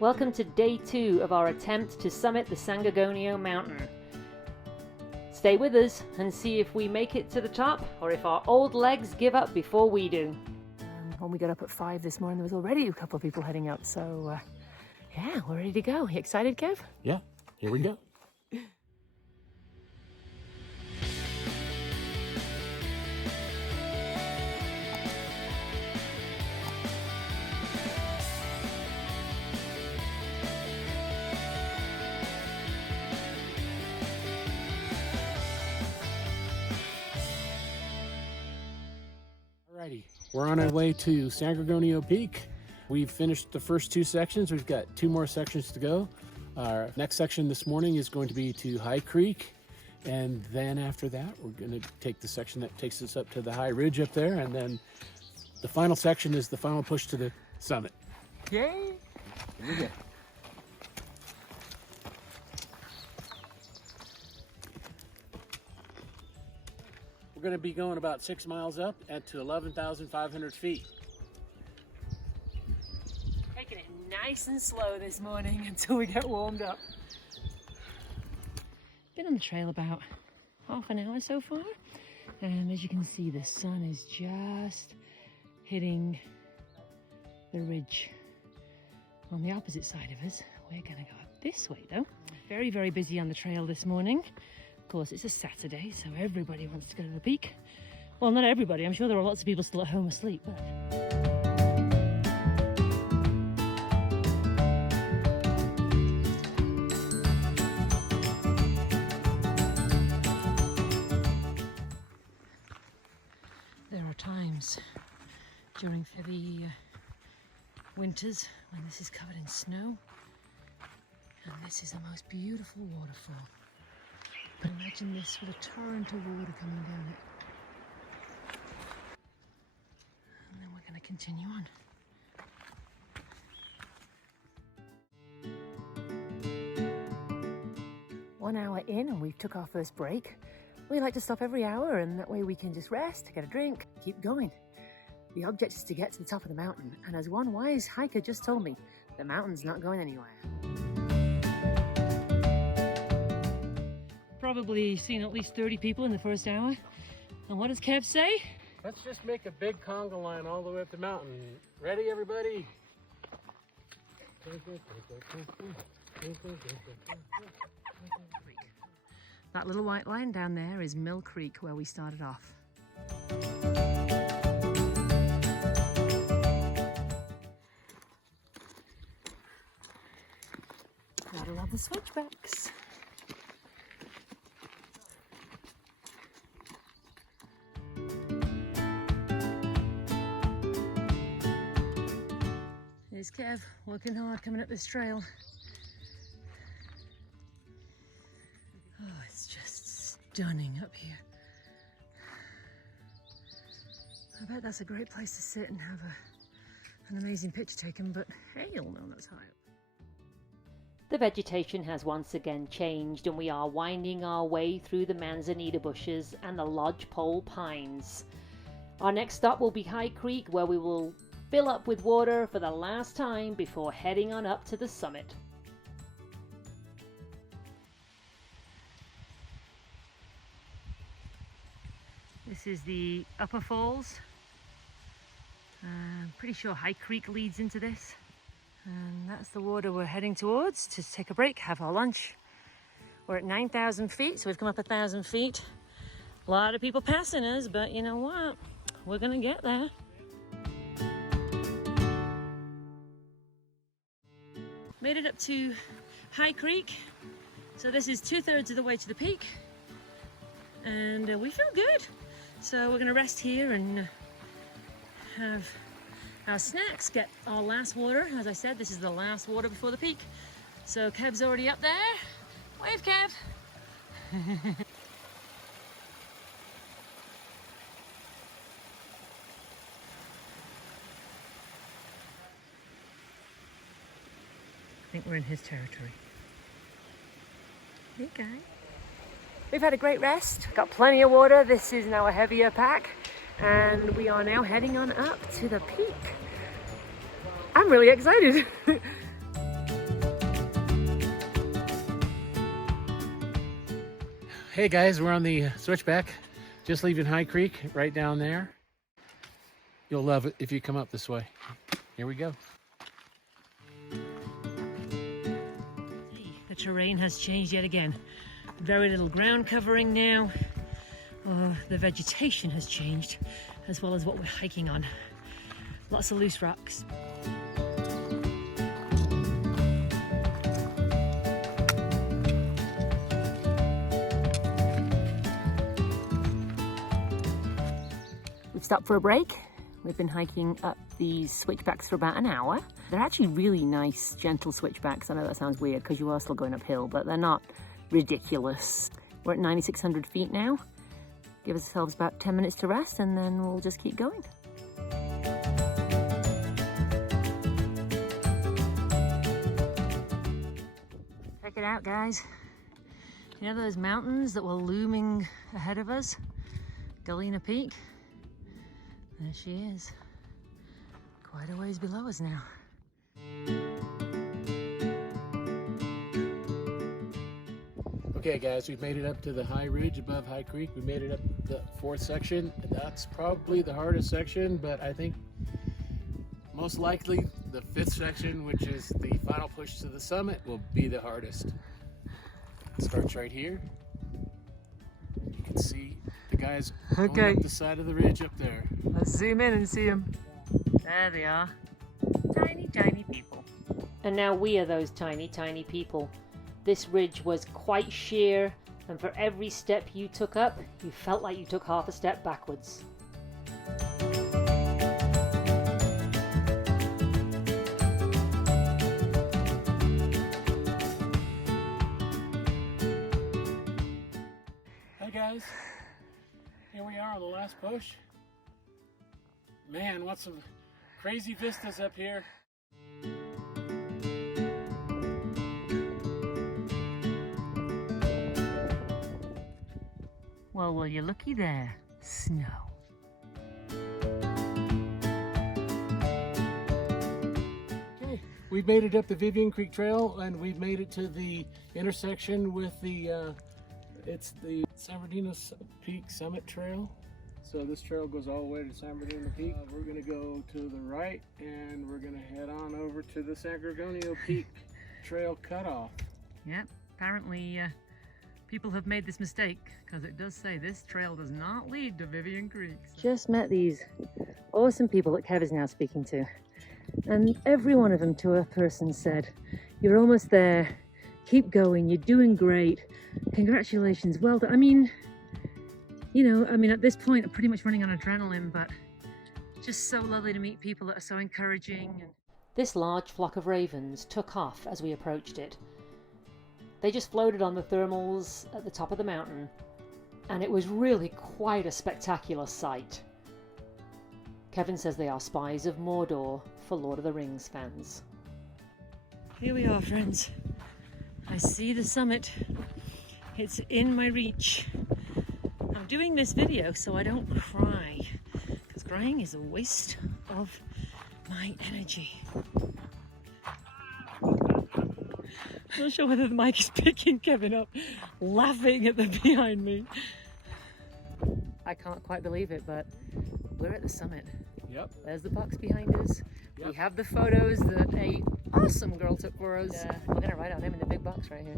Welcome to day 2 of our attempt to summit the San Gorgonio mountain. Stay with us and see if we make it to the top or if our old legs give up before we do. When we got up at 5 this morning, there was already a couple of people heading up, so yeah, we're ready to go. You excited, Kev? Yeah, here we go. Alrighty, we're on our way to San Gorgonio Peak. We've finished the first 2 sections. We've got 2 more sections to go. Our next section this morning is going to be to High Creek. And then after that, we're going to take the section that takes us up to the high ridge up there. And then the final section is the final push to the summit. Yay! Here we go. We're going to be going about 6 miles up at to 11,500 feet. Taking it nice and slow this morning until we get warmed up. Been on the trail about half an hour so far, and as you can see, the sun is just hitting the ridge on the opposite side of us. We're going to go up this way though. Very, very busy on the trail this morning. Of course, it's a Saturday, so everybody wants to go to the peak. Well, not everybody. I'm sure there are lots of people still at home asleep, but... There are times during heavy winters when this is covered in snow, and this is the most beautiful waterfall. But imagine this with a torrent of water coming down it. And then we're going to continue on. 1 hour in and we've took our first break. We like to stop every hour, and that way we can just rest, get a drink, keep going. The object is to get to the top of the mountain, and as one wise hiker just told me, the mountain's not going anywhere. Probably seen at least 30 people in the first hour. And what does Kev say? Let's just make a big conga line all the way up the mountain. Ready, everybody? That little white line down there is Mill Creek, where we started off. Gotta love the switchbacks. Here's Kev, working hard coming up this trail. Oh, it's just stunning up here. I bet that's a great place to sit and have an amazing picture taken, but hey, you'll know that's high up. The vegetation has once again changed, and we are winding our way through the manzanita bushes and the lodgepole pines. Our next stop will be High Creek, where we will fill up with water for the last time before heading on up to the summit. This is the upper falls. I'm pretty sure High Creek leads into this. And that's the water we're heading towards to take a break, have our lunch. We're at 9,000 feet, so we've come up 1,000 feet. A lot of people passing us, but you know what? We're gonna get there. Made it up to High Creek. So this is 2/3 of the way to the peak. And we feel good. So we're gonna rest here and have our snacks, get our last water. As I said, this is the last water before the peak. So Kev's already up there. Wave, Kev. I think we're in his territory. Hey, guy. We've had a great rest, got plenty of water. This is now a heavier pack, and we are now heading on up to the peak. I'm really excited. Hey guys, we're on the switchback, just leaving High Creek, right down there. You'll love it if you come up this way. Here we go. The terrain has changed yet again. Very little ground covering now. The vegetation has changed, as well as what we're hiking on. Lots of loose rocks. We've stopped for a break. We've been hiking up these switchbacks for about an hour. They're actually really nice, gentle switchbacks. I know that sounds weird because you are still going uphill, but they're not ridiculous. We're at 9,600 feet now. Give ourselves about 10 minutes to rest and then we'll just keep going. Check it out, guys. You know those mountains that were looming ahead of us? Gorgonio Peak? There she is. Quite a ways below us now. Okay guys, we've made it up to the high ridge above High Creek. We made it up the 4th section. That's probably the hardest section, but I think most likely the 5th section, which is the final push to the summit, will be the hardest. It starts right here. You can see the guys going up the side of the ridge up there. Let's zoom in and see them. There they are. Tiny, tiny people. And now we are those tiny, tiny people. This ridge was quite sheer, and for every step you took up, you felt like you took half a step backwards. Hey guys, here we are on the last push. Man, what some crazy vistas up here. Well, you're looky there. Snow. Okay, we've made it up the Vivian Creek Trail, and we've made it to the intersection with the, it's the San Gorgonio Peak Summit Trail. So this trail goes all the way to San Gorgonio Peak. We're gonna go to the right, and we're gonna head on over to the San Gorgonio Peak Trail cutoff. Yep, apparently people have made this mistake, because it does say this trail does not lead to Vivian Creek. So. Just met these awesome people that Kev is now speaking to, and every one of them to a person said, "You're almost there, keep going, you're doing great, congratulations, well done." I mean, you know, at this point I'm pretty much running on adrenaline, but just so lovely to meet people that are so encouraging. This large flock of ravens took off as we approached it. They just floated on the thermals at the top of the mountain, and it was really quite a spectacular sight. Kevin says they are spies of Mordor for Lord of the Rings fans. Here we are, friends. I see the summit. It's in my reach. I'm doing this video so I don't cry, because crying is a waste of my energy. I'm not sure whether the mic is picking Kevin up, laughing at the behind me. I can't quite believe it, but we're at the summit. Yep. There's the box behind us. Yep. We have the photos that a awesome girl took for us. We're gonna write our name in the big box right here.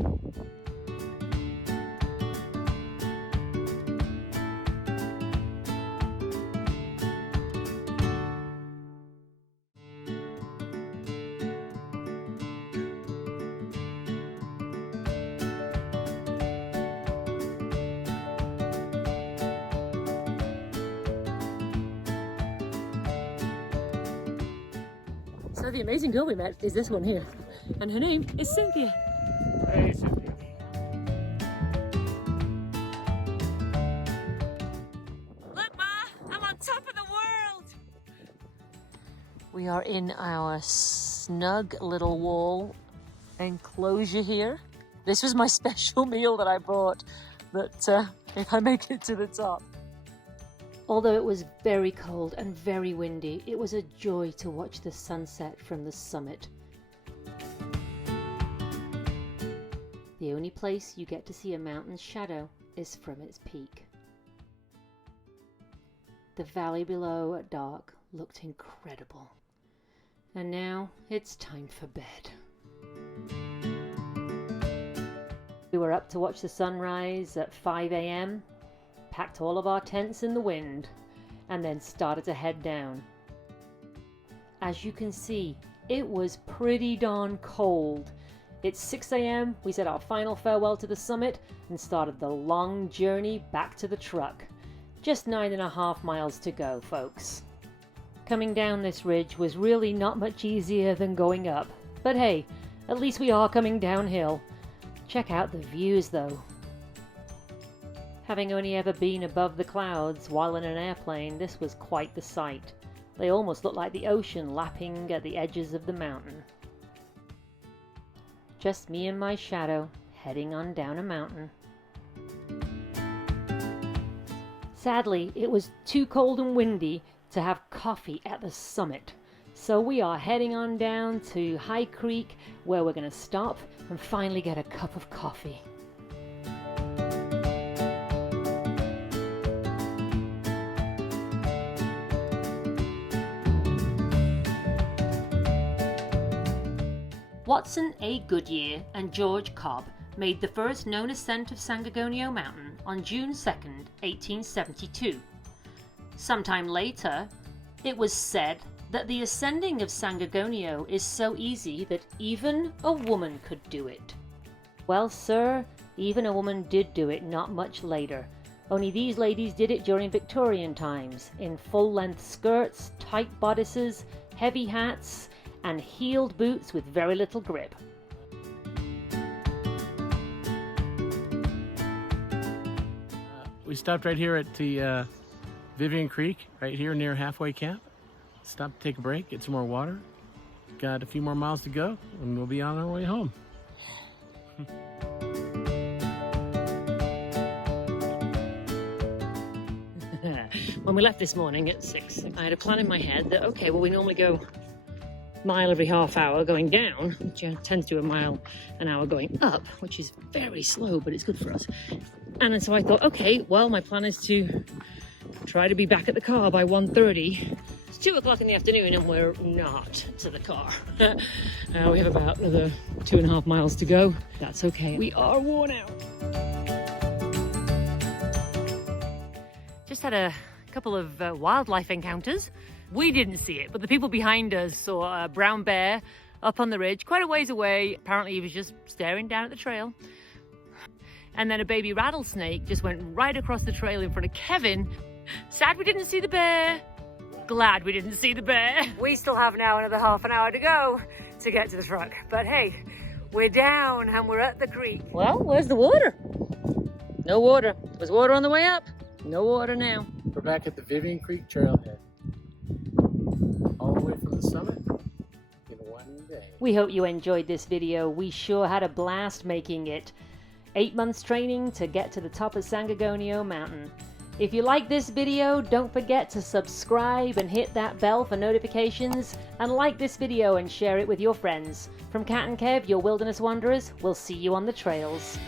So the amazing girl we met is this one here, and her name is Cynthia. Hey, Cynthia. Look, Ma, I'm on top of the world. We are in our snug little wall enclosure here. This was my special meal that I bought, that if I make it to the top. Although it was very cold and very windy, it was a joy to watch the sunset from the summit. The only place you get to see a mountain's shadow is from its peak. The valley below at dark looked incredible. And now it's time for bed. We were up to watch the sunrise at 5 a.m, packed all of our tents in the wind, and then started to head down. As you can see, it was pretty darn cold. It's 6 a.m, we said our final farewell to the summit and started the long journey back to the truck. Just 9.5 miles to go, folks. Coming down this ridge was really not much easier than going up, but hey, at least we are coming downhill. Check out the views though. Having only ever been above the clouds while in an airplane, this was quite the sight. They almost looked like the ocean lapping at the edges of the mountain. Just me and my shadow heading on down a mountain. Sadly, it was too cold and windy to have coffee at the summit. So we are heading on down to High Creek, where we're going to stop and finally get a cup of coffee. Watson A. Goodyear and George Cobb made the first known ascent of San Gorgonio Mountain on June 2nd, 1872. Sometime later, it was said that the ascending of San Gorgonio is so easy that even a woman could do it. Well, sir, even a woman did do it not much later. Only these ladies did it during Victorian times, in full-length skirts, tight bodices, heavy hats, and heeled boots with very little grip. We stopped right here at the Vivian Creek, right here near Halfway Camp. Stopped to take a break, get some more water. Got a few more miles to go, and we'll be on our way home. When we left this morning at 6, I had a plan in my head that, okay, well, we normally go a mile every half hour going down, which I tend to do a mile an hour going up, which is very slow, but it's good for us. And so I thought, okay, well, my plan is to try to be back at the car by 1:30. It's 2 o'clock in the afternoon and we're not to the car. We have about another 2.5 miles to go. That's okay. We are worn out. Just had a couple of wildlife encounters. We didn't see it, but the people behind us saw a brown bear up on the ridge, quite a ways away. Apparently he was just staring down at the trail. And then a baby rattlesnake just went right across the trail in front of Kevin. Sad we didn't see the bear. Glad we didn't see the bear. We still have now another half an hour to go to get to the truck. But hey, we're down and we're at the creek. Well, where's the water? No water. There was water on the way up. No water now. We're back at the Vivian Creek trailhead. All the way from the summit in one day. We hope you enjoyed this video. We sure had a blast making it. 8 months training to get to the top of San Gorgonio Mountain. If you like this video, don't forget to subscribe and hit that bell for notifications, and like this video and share it with your friends. From Kat and Kev, your wilderness wanderers, we'll see you on the trails.